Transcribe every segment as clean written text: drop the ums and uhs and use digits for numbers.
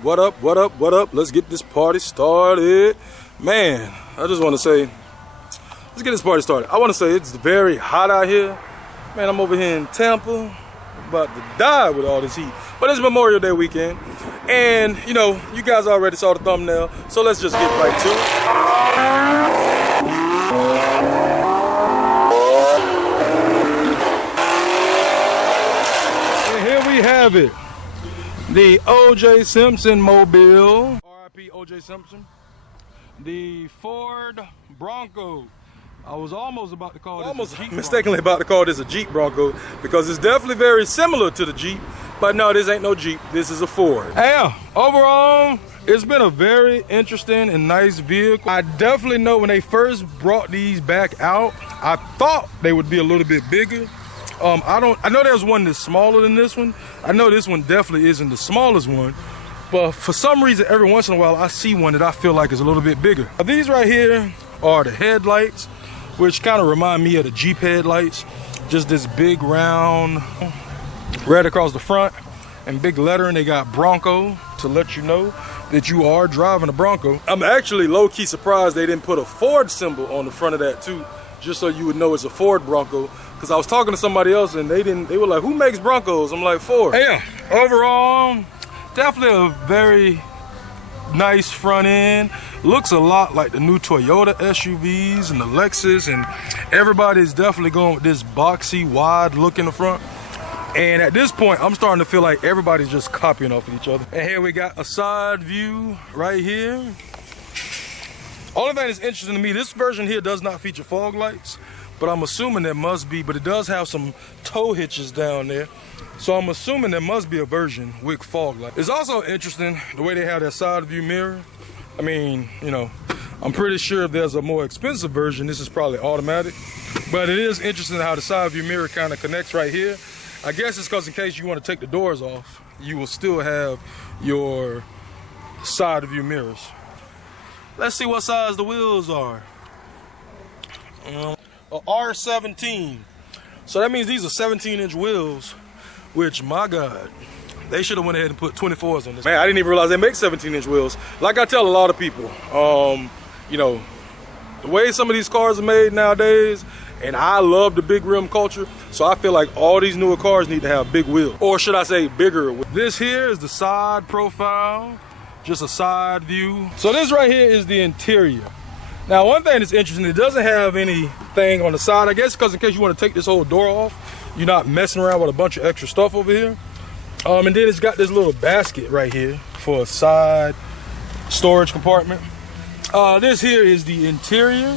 What up, what up, what up? Let's get this party started. Man, I just want to say, let's get this party started. I want to say it's very hot out here. Man, I'm over here in Tampa, about to die with all this heat. But it's Memorial Day weekend. And, you know, you guys already saw the thumbnail, so let's just get right to it. We have it, the O.J. Simpson mobile, R.I.P. O.J. Simpson, the Ford Bronco. I was almost about to call this a Jeep mistakenly Bronco. About to call this a Jeep Bronco because it's definitely very similar to the Jeep, but no, this ain't no Jeep, this is a Ford. Yeah, overall, it's been a very interesting and nice vehicle. I definitely know when they first brought these back out, I thought they would be a little bit bigger. I know there's one that's smaller than this one. I know this one definitely isn't the smallest one, but for some reason, every once in a while, I see one that I feel like is a little bit bigger. Now, these right here are the headlights, which kind of remind me of the Jeep headlights. Just this big round red across the front and big lettering. They got Bronco to let you know that you are driving a Bronco. I'm actually low-key surprised they didn't put a Ford symbol on the front of that too, just so you would know it's a Ford Bronco. Because I was talking to somebody else and they were like, who makes Broncos? I'm like, Ford. Yeah, overall, definitely a very nice front end. Looks a lot like the new Toyota SUVs and the Lexus, and everybody's definitely going with this boxy, wide look in the front. And at this point, I'm starting to feel like everybody's just copying off of each other. And here we got a side view right here. Only thing that's interesting to me, this version here does not feature fog lights, but I'm assuming there must be, but it does have some tow hitches down there. So I'm assuming there must be a version with fog lights. It's also interesting the way they have that side view mirror. I mean, you know, I'm pretty sure if there's a more expensive version, this is probably automatic. But it is interesting how the side view mirror kind of connects right here. I guess it's because in case you want to take the doors off, you will still have your side view mirrors. Let's see what size the wheels are. A R17. So that means these are 17-inch wheels, which, my God, they should have went ahead and put 24s on this. Man, I didn't even realize they make 17-inch wheels. Like I tell a lot of people, you know, the way some of these cars are made nowadays, and I love the big rim culture, so I feel like all these newer cars need to have big wheels. Or should I say bigger wheels. This here is the side profile, just a side view. So this right here is the interior. Now, one thing that's interesting, it doesn't have anything on the side. I guess because in case you want to take this whole door off, you're not messing around with a bunch of extra stuff over here. And then it's got this little basket right here for a side storage compartment. This here is the interior,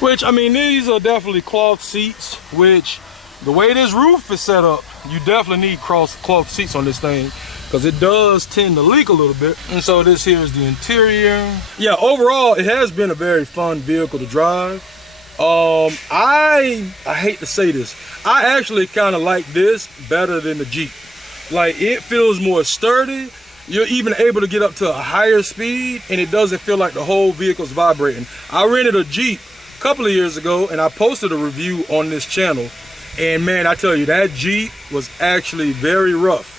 which, I mean, these are definitely cloth seats, which the way this roof is set up, you definitely need cloth seats on this thing, because it does tend to leak a little bit. And so this here is the interior. Yeah, overall, it has been a very fun vehicle to drive. I hate to say this, I actually kind of like this better than the Jeep. Like, it feels more sturdy. You're even able to get up to a higher speed, and it doesn't feel like the whole vehicle's vibrating. I rented a Jeep a couple of years ago, and I posted a review on this channel. And man, I tell you, that Jeep was actually very rough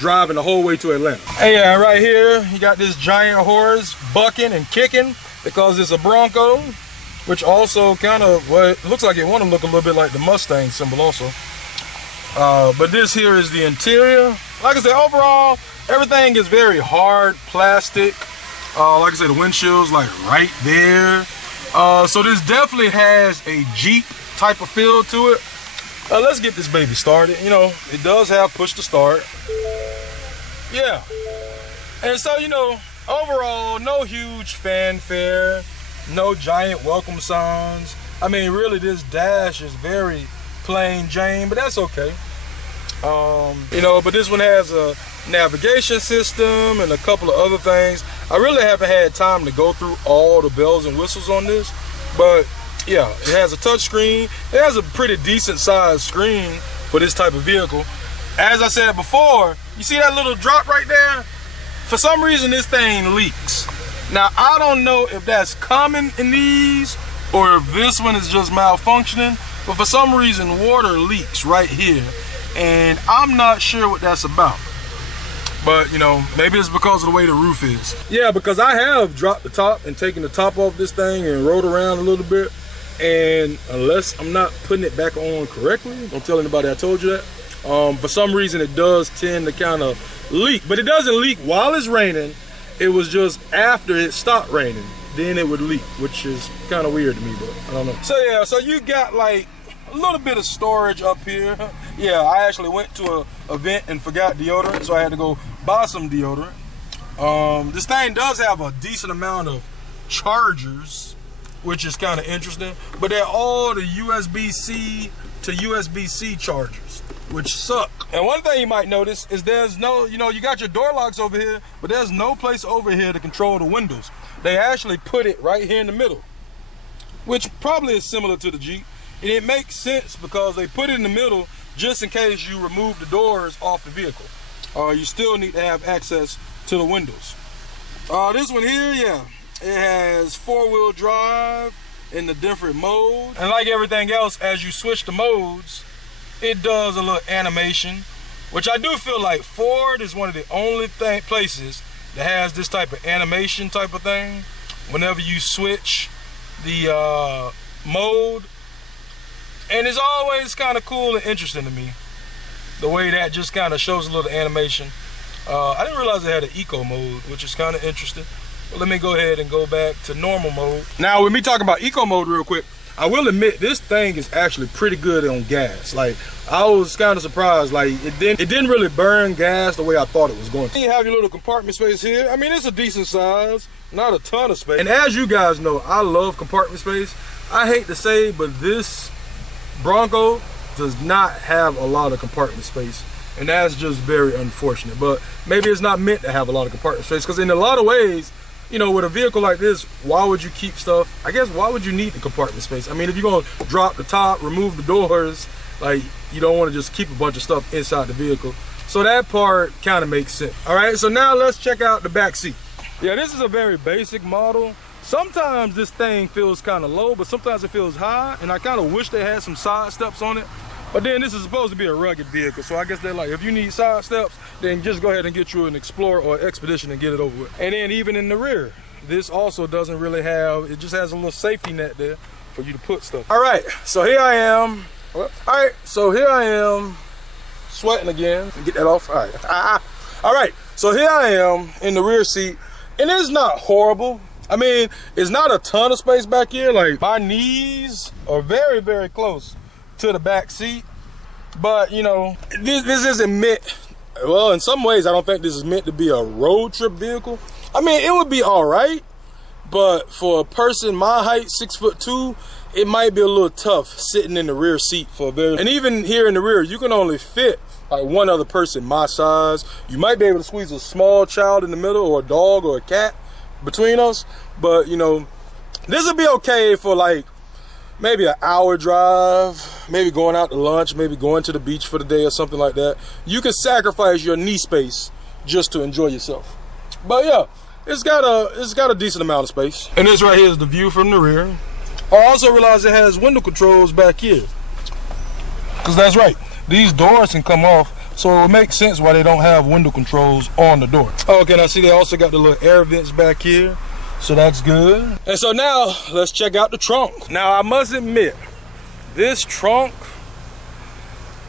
driving the whole way to Atlanta. Hey, yeah, right here, you got this giant horse bucking and kicking because it's a Bronco, which also kind of, well, it looks like it want to look a little bit like the Mustang symbol also. But this here is the interior. Like I said, overall, everything is very hard plastic. Like I said, the windshield's like right there. So this definitely has a Jeep type of feel to it. Let's get this baby started. You know, it does have push to start. Yeah. And so, you know, overall, no huge fanfare, no giant welcome signs. I mean, really, this dash is very plain Jane, but that's okay. You know, but this one has a navigation system and a couple of other things. I really haven't had time to go through all the bells and whistles on this, but yeah, it has a touch screen. It has a pretty decent sized screen for this type of vehicle. As I said before, you see that little drop right there? For some reason, this thing leaks. Now, I don't know if that's common in these or if this one is just malfunctioning, but for some reason, water leaks right here, and I'm not sure what that's about. But, you know, maybe it's because of the way the roof is. Yeah, because I have dropped the top and taken the top off this thing and rode around a little bit. And unless I'm not putting it back on correctly, don't tell anybody I told you that. For some reason, it does tend to kind of leak. But it doesn't leak while it's raining. It was just after it stopped raining, then it would leak, which is kind of weird to me, but I don't know. So yeah, so you got like a little bit of storage up here. Yeah, I actually went to an event and forgot deodorant, so I had to go buy some deodorant. This thing does have a decent amount of chargers, which is kind of interesting, but they're all the USB-C to USB-C chargers, which suck. And one thing you might notice is there's no, you know, you got your door locks over here, but there's no place over here to control the windows. They actually put it right here in the middle, which probably is similar to the Jeep. And it makes sense because they put it in the middle just in case you remove the doors off the vehicle. You still need to have access to the windows. This one here, yeah, it has 4-wheel drive in the different modes. And like everything else, as you switch the modes, it does a little animation, which I do feel like Ford is one of the only places that has this type of animation type of thing. Whenever you switch the mode, and it's always kind of cool and interesting to me, the way that just kind of shows a little animation. I didn't realize it had an eco mode, which is kind of interesting. But let me go ahead and go back to normal mode. Now, with me talking about eco mode real quick, I will admit this thing is actually pretty good on gas. Like, I was kind of surprised. Like, it didn't really burn gas the way I thought it was going to. You have your little compartment space here. I mean, it's a decent size, not a ton of space. And as you guys know, I love compartment space. I hate to say, but this Bronco does not have a lot of compartment space, and that's just very unfortunate. But maybe it's not meant to have a lot of compartment space, because in a lot of ways, you know, with a vehicle like this, why would you keep stuff? I guess, why would you need the compartment space? I mean, if you're gonna drop the top, remove the doors, like, you don't want to just keep a bunch of stuff inside the vehicle. So that part kind of makes sense. All right, so now let's check out the back seat. Yeah, this is a very basic model. Sometimes this thing feels kind of low, but sometimes it feels high, and I kind of wish they had some side steps on it. But then this is supposed to be a rugged vehicle, so I guess they're like, if you need side steps, then just go ahead and get you an Explorer or Expedition and get it over with. And then even in the rear, this also doesn't really have, it just has a little safety net there for you to put stuff. All right, so here I am. All right, so here I am, sweating again. Get that off. All right. All right, so here I am in the rear seat, and it's not horrible. I mean, it's not a ton of space back here. Like, my knees are very, very close to the back seat. But, you know, this isn't meant, well, in some ways, I don't think this is meant to be a road trip vehicle. I mean, it would be all right, but for a person my height, 6'2", it might be a little tough sitting in the rear seat for a very, and even here in the rear, you can only fit like one other person my size. You might be able to squeeze a small child in the middle, or a dog or a cat between us, but you know, this would be okay for like maybe an hour drive, maybe going out to lunch, maybe going to the beach for the day or something like that. You can sacrifice your knee space just to enjoy yourself. But yeah, it's got a decent amount of space. And this right here is the view from the rear. I also realized it has window controls back here, because that's right, these doors can come off. So it makes sense why they don't have window controls on the door. Okay, now see, they also got the little air vents back here, so that's good. And so now let's check out the trunk. Now I must admit, this trunk,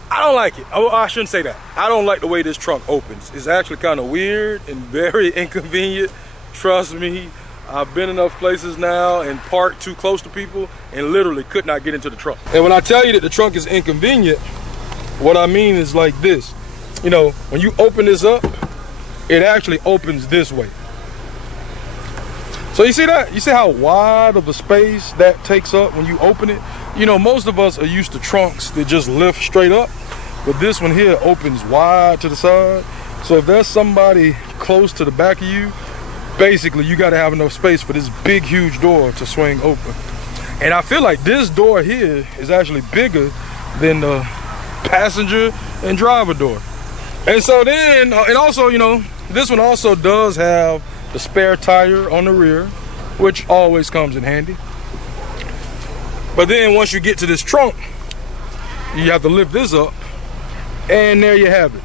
I don't like it. Oh, I shouldn't say that. I don't like the way this trunk opens. It's actually kind of weird and very inconvenient. Trust me, I've been enough places now and parked too close to people and literally could not get into the trunk. And when I tell you that the trunk is inconvenient, what I mean is like this. You know, when you open this up, it actually opens this way. So you see that? You see how wide of a space that takes up when you open it? You know, most of us are used to trunks that just lift straight up, but this one here opens wide to the side. So if there's somebody close to the back of you, basically you gotta have enough space for this big, huge door to swing open. And I feel like this door here is actually bigger than the passenger and driver door. And so then, and also, you know, this one also does have the spare tire on the rear, which always comes in handy. But then once you get to this trunk, you have to lift this up, and there you have it.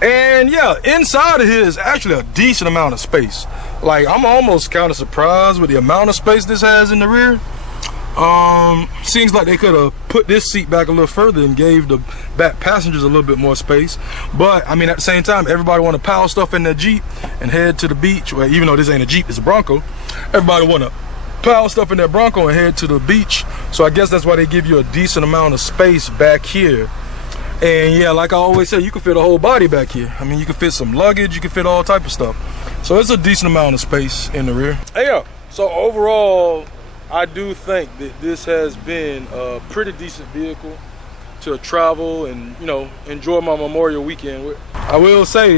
And yeah, inside of here is actually a decent amount of space. Like, I'm almost kind of surprised with the amount of space this has in the rear. Seems like they could have put this seat back a little further and gave the back passengers a little bit more space. But I mean, at the same time, everybody want to pile stuff in their Jeep and head to the beach. Well, even though this ain't a Jeep, it's a Bronco. Everybody want to pile stuff in their Bronco and head to the beach. So I guess that's why they give you a decent amount of space back here. And yeah, like I always say, you can fit a whole body back here. I mean, you can fit some luggage, you can fit all type of stuff. So it's a decent amount of space in the rear. Hey, yeah, so overall, I do think that this has been a pretty decent vehicle to travel and, you know, enjoy my Memorial weekend with. I will say,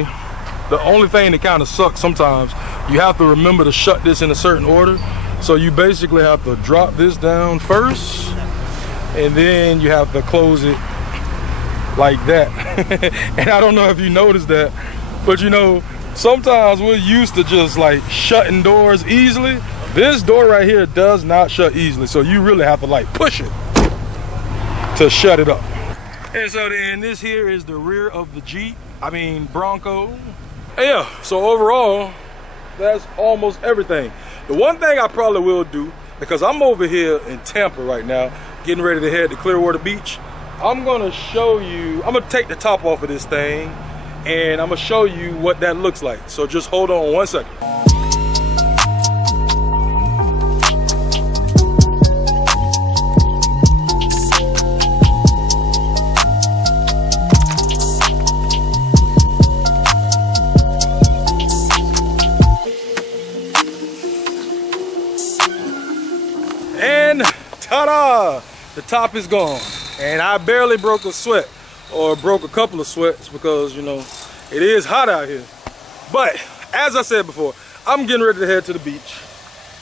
the only thing that kind of sucks sometimes, you have to remember to shut this in a certain order. So you basically have to drop this down first, and then you have to close it like that. And I don't know if you noticed that, but you know, sometimes we're used to just like shutting doors easily. This door right here does not shut easily, so you really have to like push it to shut it up. And so then this here is the rear of the Jeep, Bronco. And yeah, so overall, that's almost everything. The one thing I probably will do, because I'm over here in Tampa right now, getting ready to head to Clearwater Beach, I'm gonna show you, I'm gonna take the top off of this thing, and I'm gonna show you what that looks like. So just hold on one second. And ta-da! The top is gone. And I barely broke a sweat, or broke a couple of sweats, because, you know, it is hot out here. But as I said before, I'm getting ready to head to the beach.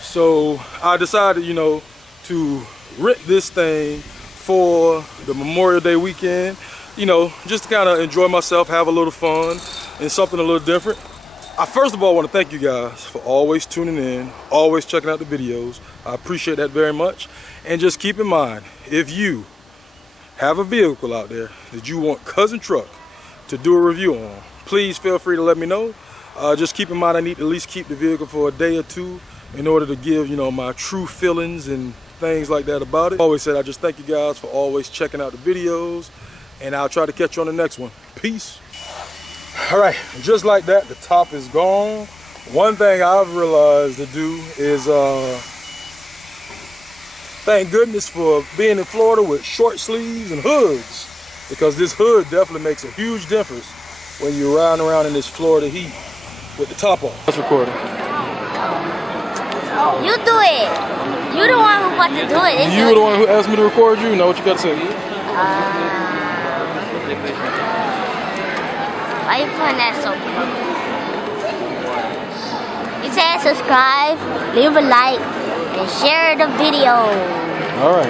So I decided, you know, to rent this thing for the Memorial Day weekend, you know, just to kind of enjoy myself, have a little fun, and something a little different. I first of all want to thank you guys for always tuning in, always checking out the videos. I appreciate that very much. And just keep in mind, if you have a vehicle out there that you want Cuzzintruck to do a review on, please feel free to let me know. Just keep in mind, I need to at least keep the vehicle for a day or two in order to give, you know, my true feelings and things like that about it. I always said, I just thank you guys for always checking out the videos, and I'll try to catch you on the next one. Peace. All right, just like that, the top is gone. One thing I've realized to do is thank goodness for being in Florida with short sleeves and hoods, because this hood definitely makes a huge difference when you're riding around in this Florida heat with the top off. Let's record it. You do it. You're the one who wants to do it. You were the one who asked me to record you? Know what you got to say? Why you putting that so? You said subscribe, leave a like, and share the video. All right.